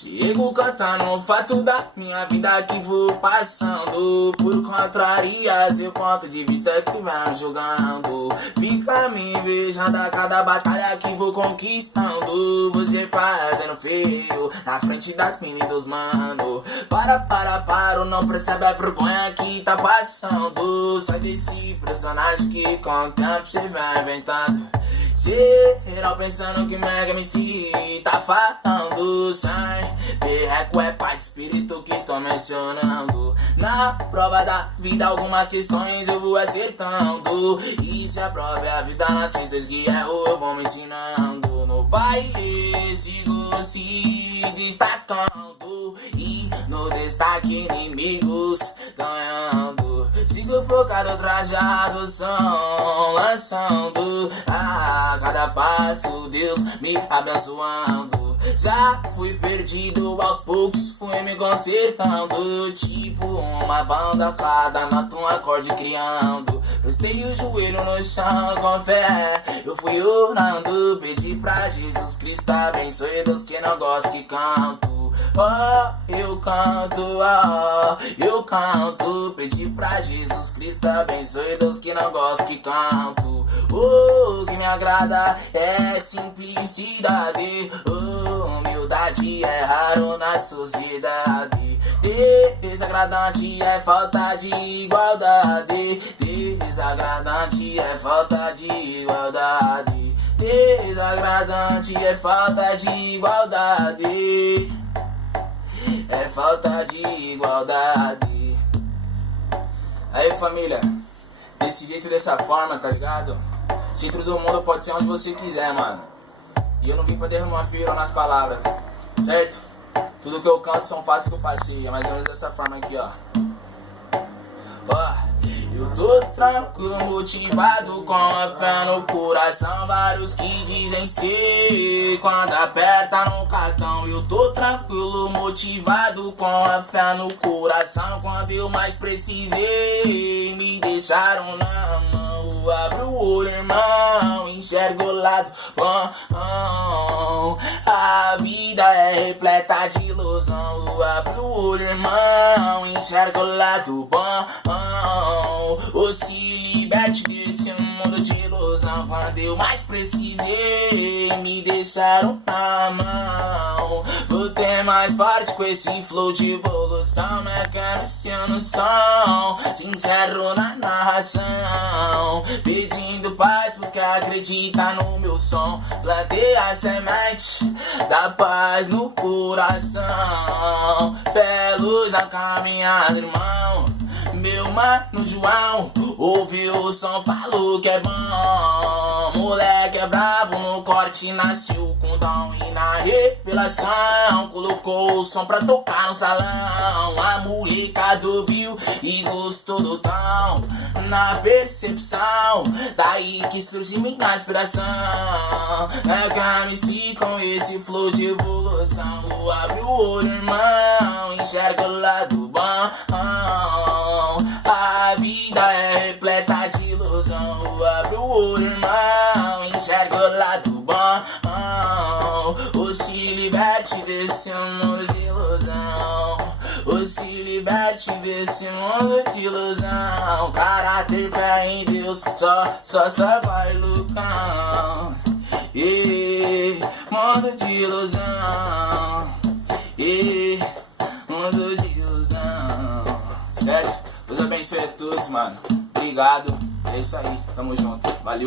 Chego cantando o fato da minha vida que vou passando. Por contraria, seu ponto de vista que vai jogando. Fica me invejando a cada batalha que vou conquistando. Você fazendo feio na frente das meninas, mano. Para, não percebe a vergonha que tá passando. Sai desse personagem que com o tempo você vai inventando. Geral pensando que Mega MC tá falando. Sai, perreco é pai de espírito que tô mencionando. Na prova da vida algumas questões eu vou acertando. E se a prova é a vida nas questões que erro eu vou me ensinando. No baile sigo se destacando. E no destaque inimigos ganhando. Sigo focado, trajado, som lançando. A cada passo Deus me abençoando. Já fui perdido, aos poucos fui me consertando. Tipo uma banda, cada nota um acorde criando. Prostei o joelho no chão com fé, eu fui orando. Pedi pra Jesus Cristo abençoe Deus que não gosta que canto. Eu canto. Pedi pra Jesus Cristo abençoe Deus que não gosta que canto. O que me agrada é simplicidade. Humildade é raro na sociedade. Desagradante é falta de igualdade. Desagradante é falta de igualdade. Desagradante é falta de igualdade. É falta de igualdade. Aí família, desse jeito, dessa forma, tá ligado? Centro do mundo pode ser onde você quiser, mano. E eu não vim pra derramar fio nas palavras, certo? Tudo que eu canto são fatos que eu passei. É mais ou menos dessa forma aqui, ó. Eu tô tranquilo, motivado, com a fé no coração. Vários que dizem ser quando aperta no cartão. Eu tô tranquilo, motivado, com a fé no coração. Quando eu mais precisei, me deixaram na mão. Abro o olho, irmão, enxergo o lado bom. A vida é repleta de ilusão. Abro o olho, irmão, enxergo o lado bom. Ou se liberte desse mundo de ilusão. Quando eu mais precisei, me deixaram na mão. Vou ter mais forte com esse flow de evolução. Mecânico no som, sincero na narração. Pedindo paz pros que acreditam no meu som. Plantei a semente da paz no coração. Fé, luz na caminhada, irmão. Meu mano João ouviu o som, falou que é bom. Moleque é brabo no corte, nasceu com dom. E na revelação colocou o som pra tocar no salão. A molecada ouviu e gostou do tom. Na percepção, daí que surge minha inspiração. É que a MC com esse flow de evolução. Abre o olho, irmão, enxerga o lado bom. A vida é repleta de ilusão. Abre o olho, irmão, enxerga o lado bom. Ou se liberte desse mundo de ilusão. Ou se liberte desse mundo de ilusão. Caráter, fé em Deus, só vai lucão. Mundo de ilusão. Mundo de ilusão. Certo? Deus abençoe a todos, mano. Obrigado. É isso aí. Tamo junto. Valeu.